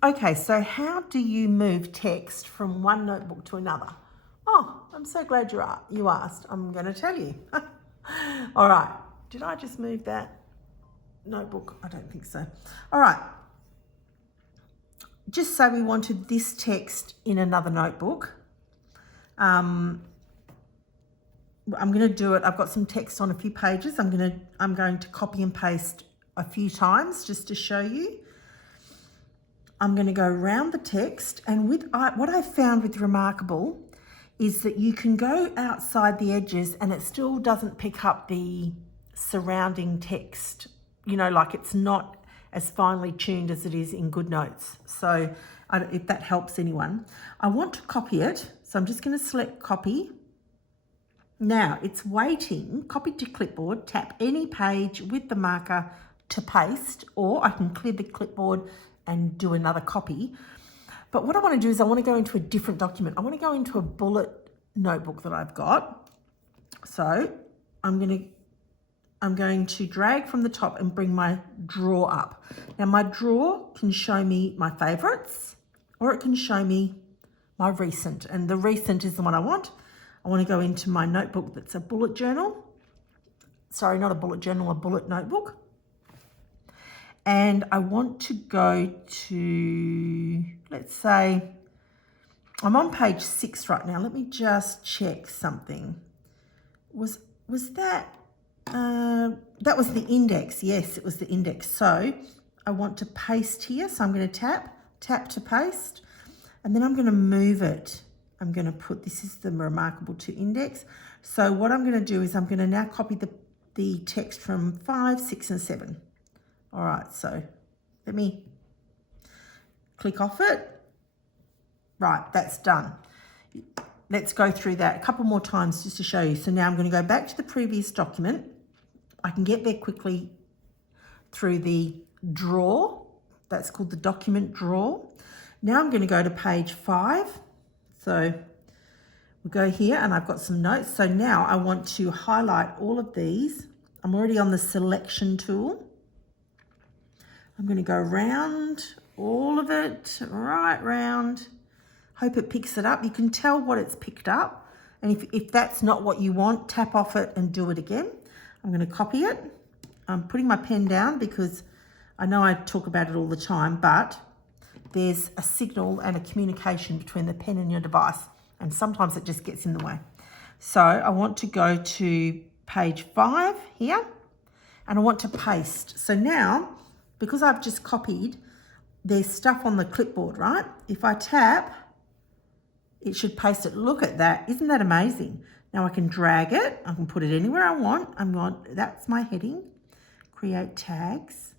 Okay, so how do you move text from one notebook to another? Oh, I'm so glad you asked. I'm going to tell you. All right. Did I just move that notebook? I don't think so. All right. Just say we wanted this text in another notebook. I'm going to do it. I've got some text on a few pages. I'm going to copy and paste a few times just to show you. I'm going to go around the text, and what I found with Remarkable is that you can go outside the edges and it still doesn't pick up the surrounding text. You know, like it's not as finely tuned as it is in GoodNotes. So if that helps anyone. I want to copy it, so I'm just going to select copy. Now it's waiting, copy to clipboard, tap any page with the marker to paste, or I can clear the clipboard and do another copy. But what I want to do is I want to go into a different document. I want to go into a bullet notebook that I've got. So I'm going to drag from the top and bring my drawer up. Now my drawer can show me my favorites, or it can show me my recent, and the recent is the one I want. I want to go into my notebook that's a bullet journal. Sorry, not a bullet journal, a bullet notebook. And I want to go to, let's say, I'm on page 6 right now. Let me just check something. Was that, that was the index. Yes, it was the index. So I want to paste here. So I'm going to tap to paste, and then I'm going to move it. I'm going to put, this is the Remarkable to index. So what I'm going to do is I'm going to now copy the text from 5, 6, and 7. All right, so let me click off it. Right, that's done. Let's go through that a couple more times just to show you. So now I'm going to go back to the previous document. I can get there quickly through the drawer. That's called the document drawer. Now I'm going to go to page 5. So we'll go here, and I've got some notes. So now I want to highlight all of these. I'm already on the selection tool. I'm going to go around all of it, right round. Hope it picks it up. You can tell what it's picked up. And if that's not what you want, tap off it and do it again. I'm going to copy it. I'm putting my pen down because I know I talk about it all the time, but there's a signal and a communication between the pen and your device, and sometimes it just gets in the way. So I want to go to page 5 here, and I want to paste. So now, because I've just copied, there's stuff on the clipboard, right? If I tap, it should paste it. Look at that. Isn't that amazing? Now I can drag it. I can put it anywhere I want. That's my heading. Create tags.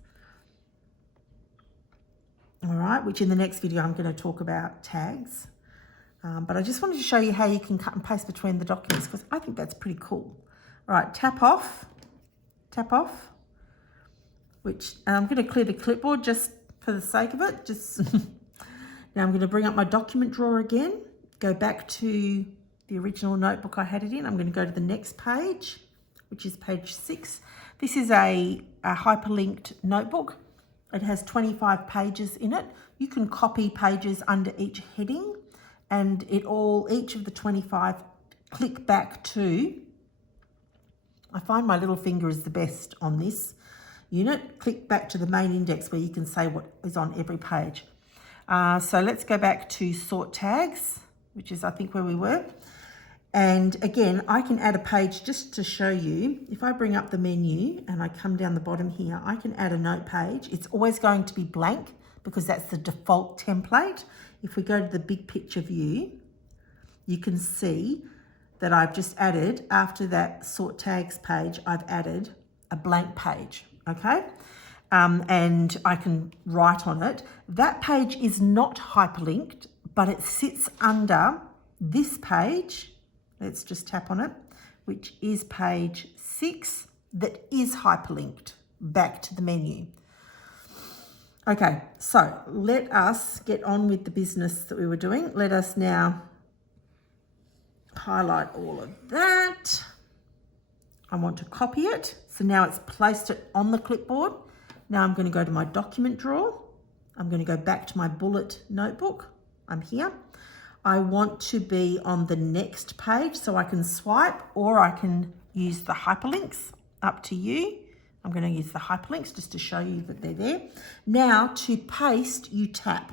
All right, which in the next video I'm going to talk about tags. But I just wanted to show you how you can cut and paste between the documents, because I think that's pretty cool. All right, tap off. And I'm going to clear the clipboard just for the sake of it. Now I'm going to bring up my document drawer again, go back to the original notebook I had it in. I'm going to go to the next page, which is page 6. This is a hyperlinked notebook. It has 25 pages in it. You can copy pages under each heading, and each of the 25 click back to, I find my little finger is the best on this unit, click back to the main index where you can say what is on every page. So let's go back to sort tags, which is I think where we were. And again, I can add a page just to show you. If I bring up the menu and I come down the bottom here, I can add a note page. It's always going to be blank because that's the default template. If we go to the big picture view, you can see that I've just added, after that sort tags page, I've added a blank page, okay? And I can write on it. That page is not hyperlinked, but it sits under this page. Let's just tap on it, which is page 6, that is hyperlinked back to the menu. Okay, so let us get on with the business that we were doing. Let us now highlight all of that. I want to copy it. So now it's placed it on the clipboard. Now I'm going to go to my document drawer. I'm going to go back to my bullet notebook. I'm here. I want to be on the next page, so I can swipe or I can use the hyperlinks. Up to you. I'm going to use the hyperlinks just to show you that they're there. Now to paste, you tap.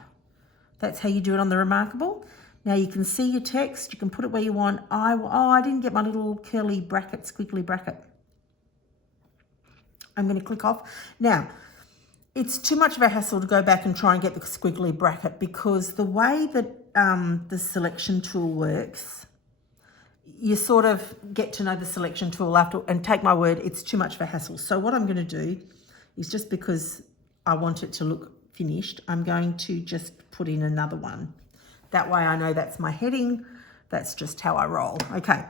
That's how you do it on the Remarkable. Now you can see your text. You can put it where you want. I didn't get my little curly bracket, squiggly bracket. I'm going to click off. Now, it's too much of a hassle to go back and try and get the squiggly bracket, because the way that the selection tool works, you sort of get to know the selection tool after, and take my word, it's too much of a hassle. So what I'm going to do is, just because I want it to look finished, I'm going to just put in another one. That way I know that's my heading. That's just how I roll. Okay,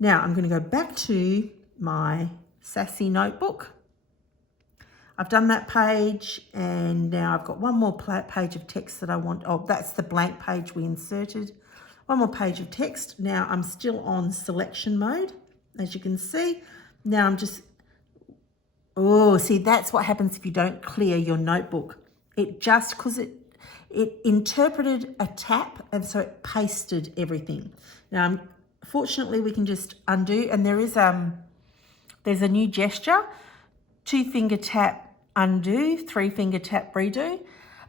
now I'm going to go back to my Sassy notebook. I've done that page, and now I've got one more page of text that I want. Oh, that's the blank page we inserted. One more page of text. Now I'm still on selection mode, as you can see. Now I'm just, see, that's what happens if you don't clear your notebook. It just, because it interpreted a tap, and so it pasted everything. Now, fortunately, we can just undo, and there's a new gesture: 2-finger tap undo, 3-finger tap redo.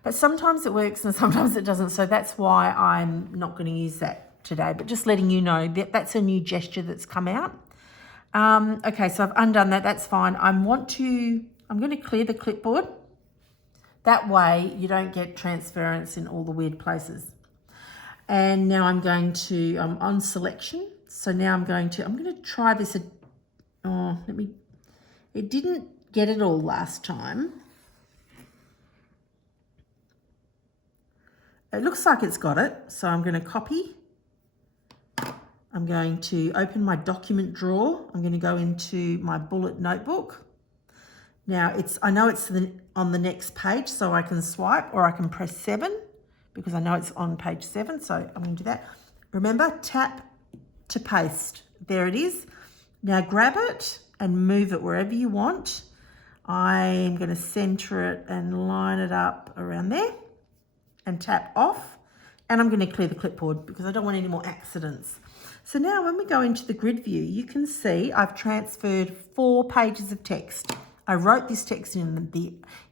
But sometimes it works and sometimes it doesn't, so that's why I'm not going to use that today, but just letting you know that that's a new gesture that's come out. Okay, so I've undone that, that's fine. I'm going to clear the clipboard. That way you don't get transference in all the weird places. And now I'm on selection. So now I'm going to try this. It didn't get it all last time. It looks like it's got it. So I'm going to copy. I'm going to open my document drawer. I'm going to go into my bullet notebook. Now I know it's on the next page, so I can swipe or I can press 7 because I know it's on page 7. So I'm going to do that. Remember, tap to paste. There it is. Now grab it and move it wherever you want. I'm going to center it and line it up around there and tap off. And I'm going to clear the clipboard because I don't want any more accidents. So now when we go into the grid view, you can see I've transferred 4 pages of text. I wrote this text in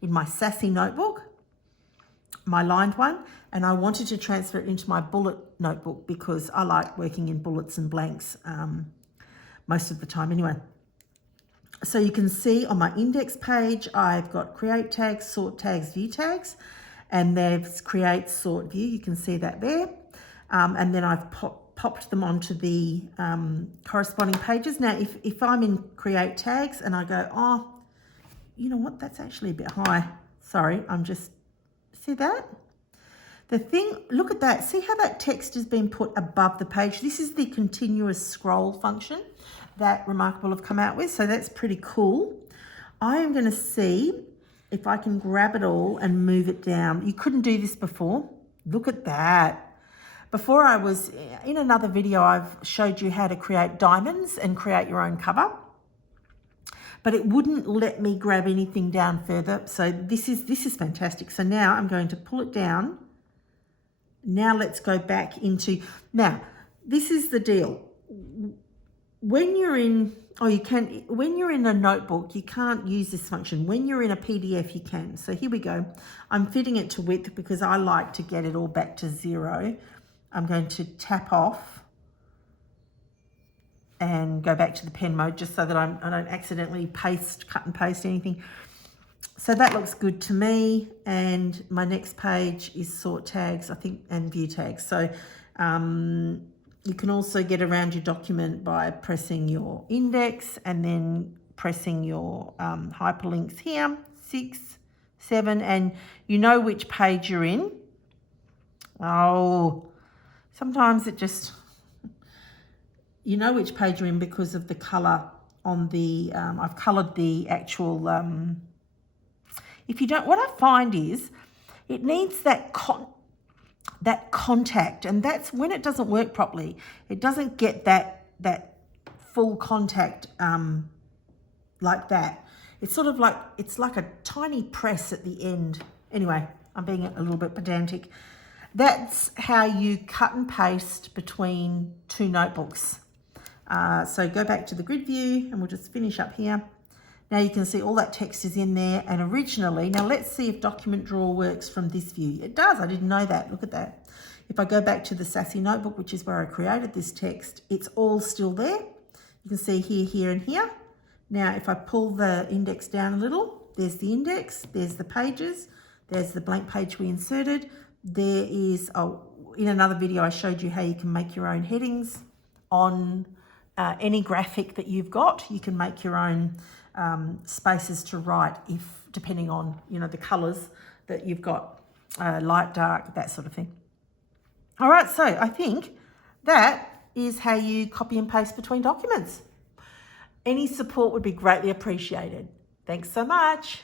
my Sassy notebook, my lined one, and I wanted to transfer it into my bullet notebook because I like working in bullets and blanks most of the time anyway. So you can see on my index page, I've got create tags, sort tags, view tags, and there's create, sort, view. You can see that there. And then I've popped them onto the corresponding pages. Now, if I'm in create tags and I go, oh, you know what, that's actually a bit high. Sorry, see that? Look at that. See how that text has been put above the page? This is the continuous scroll function that Remarkable have come out with. So that's pretty cool. I am going to see if I can grab it all and move it down. You couldn't do this before. Look at that. Before, I was in another video, I've showed you how to create diamonds and create your own cover, but it wouldn't let me grab anything down further. So this is fantastic. So now I'm going to pull it down. Now let's go back into, now this is the deal. When you're in, when you're in a notebook, you can't use this function. When you're in a PDF, you can. So here we go. I'm fitting it to width because I like to get it all back to 0. I'm going to tap off and go back to the pen mode just so that I don't accidentally cut and paste anything. So that looks good to me. And my next page is sort tags, I think, and view tags. So you can also get around your document by pressing your index and then pressing your hyperlinks here, 6, 7, and you know which page you're in. Oh, sometimes it just, you know which page you're in because of the colour on the, I've coloured the actual, if you don't, what I find is it needs that contact, and that's when it doesn't work properly. It doesn't get that full contact like that. It's sort of like, it's like a tiny press at the end. Anyway, I'm being a little bit pedantic. That's how you cut and paste between two notebooks. So go back to the grid view and we'll just finish up here. Now you can see all that text is in there, and originally, now let's see if document drawer works from this view. It does, I didn't know that, look at that. If I go back to the Sassy notebook, which is where I created this text, it's all still there. You can see here, here, and here. Now, if I pull the index down a little, there's the index, there's the pages, there's the blank page we inserted. There is, in another video, I showed you how you can make your own headings on any graphic that you've got. You can make your own spaces to write, depending on, you know, the colors that you've got, light, dark, that sort of thing. All right, so I think that is how you copy and paste between documents. Any support would be greatly appreciated. Thanks so much.